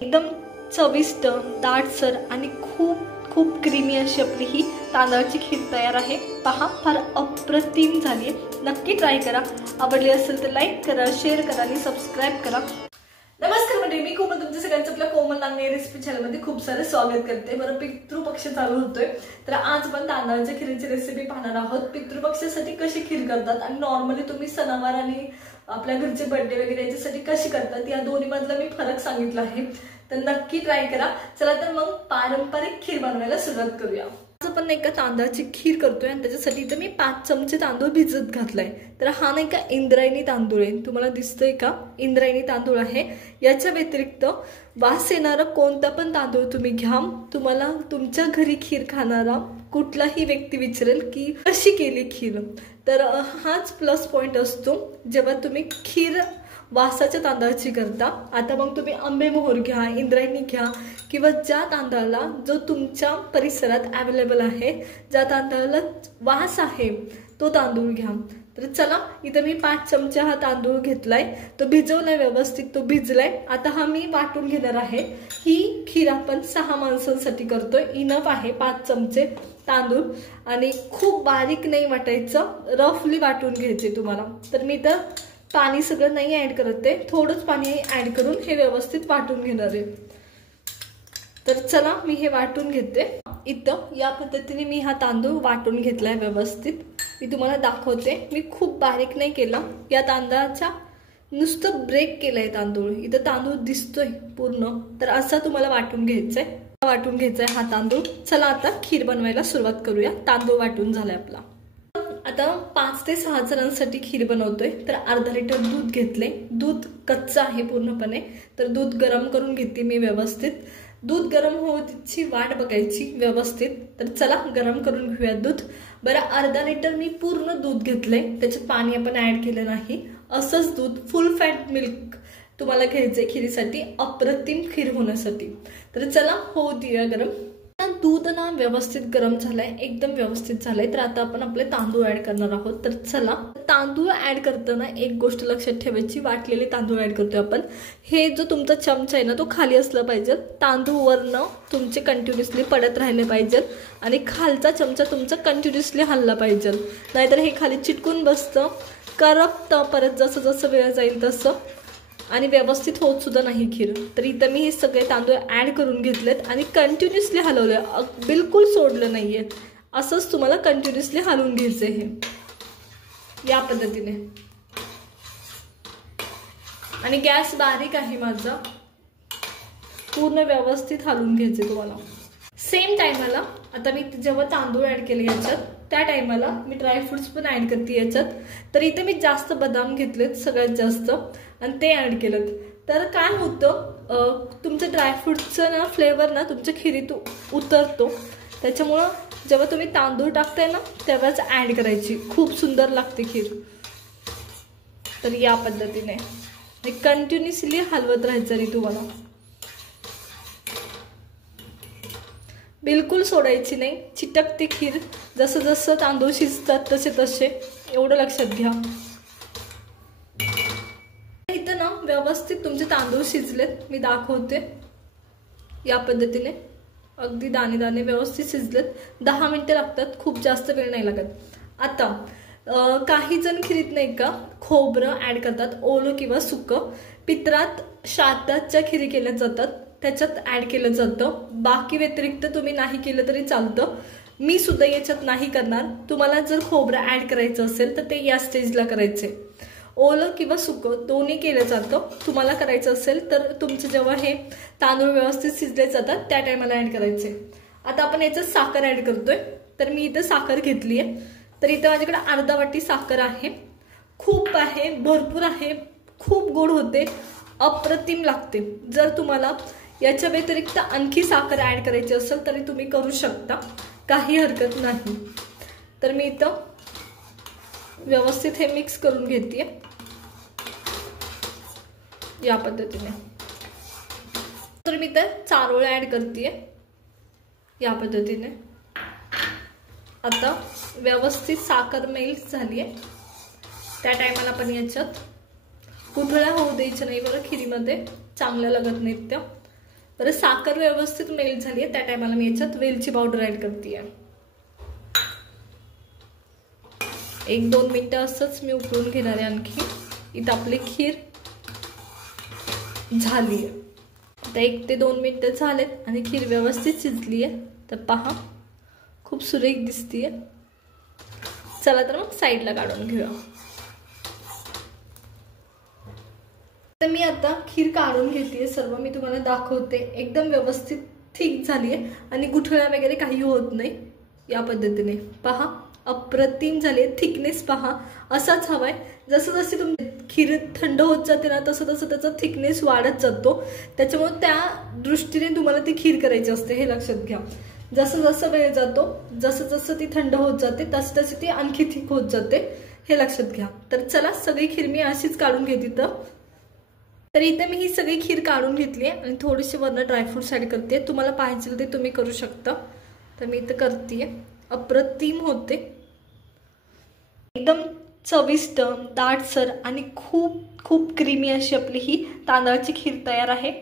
एकदम चविष्ट, दाटसर आणि खूप खूप क्रीमी अशी आपली ही तांदळाची खीर तयार आहे। पहा, फार अप्रतिम झाली आहे। नक्की ट्राय करा। आवडली असेल तर लाईक करा, शेअर करा आणि सबस्क्राइब करा। नमस्कार मंडळी, मी कोमल तुमच्या सगळ्यांचं आपल्या कोमल नांगणे रेसिपी चॅनलमध्ये खूप सारे स्वागत करते। बरं, पितृपक्ष चालू होतोय, तर आज आपण तांदळाच्या खीरीची रेसिपी पाहणार आहोत। पितृपक्षासाठी कशी खीर करतात आणि नॉर्मली तुम्ही सणावार आणि आपल्या घरचे बर्थडे वगैरे याच्यासाठी कशी करतात, या दोन्ही मधला मी फरक सांगितला आहे, तर नक्की ट्राय करा। चला तर मग पारंपरिक खीर बनवायला सुरुवात करूया। आज आपण एका तांदळाची खीर करतोय आणि त्याच्यासाठी इथे मी 5 चमचे तांदूळ भिजत घातलाय। तर हा नाही का इंद्रायणी तांदूळ आहे, तुम्हाला दिसतोय का? इंद्रायणी तांदूळ आहे। याच्या व्यतिरिक्त वास येणारा कोणता पण तांदूळ तुम्ही घ्या। तुम्हाला तुमच्या घरी खीर खाणारा कुठलाही व्यक्ती विचारेल की कशी केली खीर, तर हाच प्लस पॉइंट असतो जेव्हा तुम्ही खीर वासाच्या तांदळाची करता। आता मग तुम्ही आंबेमोहोर घ्या, इंद्रायणी घ्या किंवा ज्या तांदळाला जो तुमच्या परिसरात अवेलेबल आहे, ज्या तांदळाला वास आहे तो तांदूळ घ्या। तर चला, इथे मी 5 चमचे हा तांदूळ घेतलाय, तो भिजवलाय व्यवस्थित, तो भिजलाय। आता हा मी वाटून घेणार आहे। ही खीर आपण 6 माणसांसाठी करतोय, इनफ आहे 5 चमचे तांदूळ। आणि खूप बारीक नाही वाटायचं, रफली वाटून घ्यायचे तुम्हाला। तर मी तर पाणी सगळं नाही ऍड करत आहे, थोडंच पाणी ऍड करून हे व्यवस्थित वाटून घेणार आहे। तर चला, मी हे वाटून घेते। इथं या पद्धतीने मी हा तांदूळ वाटून घेतलाय व्यवस्थित, मी तुम्हाला दाखवते। मी खूप बारीक नाही केला, या तांदळाच्या नुसतं ब्रेक केलंय तांदूळ, इथं तांदूळ दिसतोय पूर्ण, तर असा तुम्हाला वाटून घ्यायचंय हा तांदूळ। चला आता खीर बनवायला सुरुवात करूया। तांदूळ वाटून झालाय आपला। आता 5 ते 6 जणांसाठी खीर बनवतोय, तर अर्धा लिटर दूध घेतले। दूध कच्चं आहे पूर्णपणे, तर दूध गरम करून घेते मी व्यवस्थित। दूध गरम होण्याची वाट बघायची व्यवस्थित। तर चला गरम करून घेऊया दूध। बरं, अर्धा लिटर मी पूर्ण दूध घेतलंय, त्याच्यात पाणी आपण ऍड केलं नाही। असंच दूध, फुल फॅट मिल्क तुम्हाला घ्यायचंय खीरीसाठी, अप्रतिम खीर होण्यासाठी। तर चला होऊ देऊया गरम। दूध ना व्यवस्थित गरम झालंय, एकदम व्यवस्थित झालंय। तर आता आपण आपले तांदूळ ऍड करणार आहोत। तर चला, तांदूळ ऍड करताना एक गोष्ट लक्षात ठेवायची, वाटलेले तांदूळ ऍड करतोय आपण। हे जो तुमचा चमचा आहे ना, तो खाली असला पाहिजे। तांदूळ वरनं तुमचे कंटिन्युअसली पडत राहिले पाहिजे आणि खालचा चमचा तुमचा कंटिन्युअसली हलला पाहिजे, नाहीतर हे खाली चिटकून बसतं, करपतं परत जसं जसं वेळ जाईल तसं, आणि व्यवस्थित होत सुद्धा नाही खीर। तर इथं मी हे सगळे तांदूळ ऍड करून घेतलेत आणि कंटिन्युअसली हलवले, बिलकुल सोडलं नाहीये। असंच तुम्हाला कंटिन्युअसली हलवून घ्यायचे हे, या पद्धतीने। आणि गॅस बारीक आहे माझा, पूर्ण व्यवस्थित हलवून घ्यायचे तुम्हाला। सेम टाइमला आता मी जेव्हा तांदूळ ऍड केले याच्यात, त्या टाइमला मी ड्रायफ्रुट्स पण ऍड करते याच्यात। तर इथे मी जास्त बदाम घेतलेत सगळ्यात जास्त, आणि ते ऍड केलं। तर काय होतं, तुमचं ड्रायफ्रुटचं ना फ्लेवर ना तुमच्या खिरीत उतरतो, त्याच्यामुळं जेव्हा तुम्ही तांदूळ टाकताय ना तेव्हाच ऍड करायची, खूप सुंदर लागते खीर। तर या पद्धतीने कंटिन्युअसली हलवत राहायचं रे तुम्हाला, बिलकुल सोडायची नाही, चिटकते खीर। जसं जसं तांदूळ शिजतात तसे तसे, एवढं लक्षात घ्या। इथं ना व्यवस्थित तुमचे तांदूळ शिजलेत, मी दाखवते या पद्धतीने, अगदी दाणे दाणे व्यवस्थित शिजलेत। 10 मिनिटं लागतात, खूप जास्त वेळ नाही लागत। आता काही जण खीरीत नाही का खोबरं ऍड करतात, ओलं किंवा सुकं। पित्रात श्राद्धाच्या खीरी केल्या जातात, त्याच्यात ऍड केलं जातं। बाकी व्यतिरिक्त तुम्ही नाही केलं तरी चालतं, मी सुद्धा याच्यात नाही करणार। तुम्हाला जर खोबरं ऍड करायचं असेल तर ते या स्टेजला करायचे, ओलं किंवा सुकं दोन्ही केलं जातं। तुम्हाला करायचं असेल तर तुमचं जेव्हा हे तांदूळ व्यवस्थित शिजले जातात त्या टायमाला ऍड करायचे। आता आपण याच्यात साखर ऍड करतोय, तर मी इथं साखर घेतली आहे। तर इथं माझ्याकडे अर्धा वाटी साखर आहे, खूप आहे, भरपूर आहे, खूप गोड होते, अप्रतिम लागते। जर तुम्हाला याच्या व्यतिरिक्त आणखी साखर ऍड करायची असेल तरी तुम्ही करू शकता, काही हरकत नाही। तर मी इथं व्यवस्थित हे मिक्स करून घेते या पद्धतीने। तर मी इथं चारोळ ऍड करते या पद्धतीने। आता व्यवस्थित साखर मेल्ट झाली आहे, त्या टायमाला पण याच्यात गुठळ्या होऊ द्यायच्या नाही बरं, खिरीमध्ये चांगल्या लागत नाहीत त्या। बरं, साखर व्यवस्थित मेल्ट झाली आहे, त्या टायमाला मी याच्यात वेलची पावडर ऍड करते. 1-2 मिनिटं असंच मी उकळून घेणार आहे. आणखी इथं आपली खीर झाली आहे. आता 1 ते 2 मिनिटं झालेत आणि खीर व्यवस्थित शिजली आहे. तर पहा, खूप सुरेख दिसतीये. चला तर मग साईडला काढून घेऊया. तर मी आता खीर काढून घेते. सर्व मी तुम्हाला दाखवते. एकदम व्यवस्थित थिक झाली आहे आणि गुठळ्या वगैरे काही होत नाही. या पद्धतीने पहा, अप्रतिम झाली आहे. थिकनेस पहा, असाच हवाय. जसं जशी तुमची खीर थंड होत जाते ना, तसं तसं त्याचा थिकनेस वाढत जातो. त्याच्यामुळे त्या दृष्टीने तुम्हाला ती खीर करायची असते, हे लक्षात घ्या. जसं जसं वेळ जातो, जसं जसं ती थंड होत जाते, तसं तशी ती आणखी थिक होत जाते, हे लक्षात घ्या. तर चला, सगळी खीर मी अशीच काढून घेते. तर इथे मी ही सगळी खीर काढून घेतली आहे आणि थोडीशी वरनं ड्रायफ्रुट्स ऍड करते. तुम्हाला पाहिजे ते तुम्ही करू शकता. तर मी इथं करते. अप्रतिम होते, एकदम चविष्ट, दाटसर आणि खूप खूप क्रीमी अशी आपली ही तांदळाची खीर तयार आहे.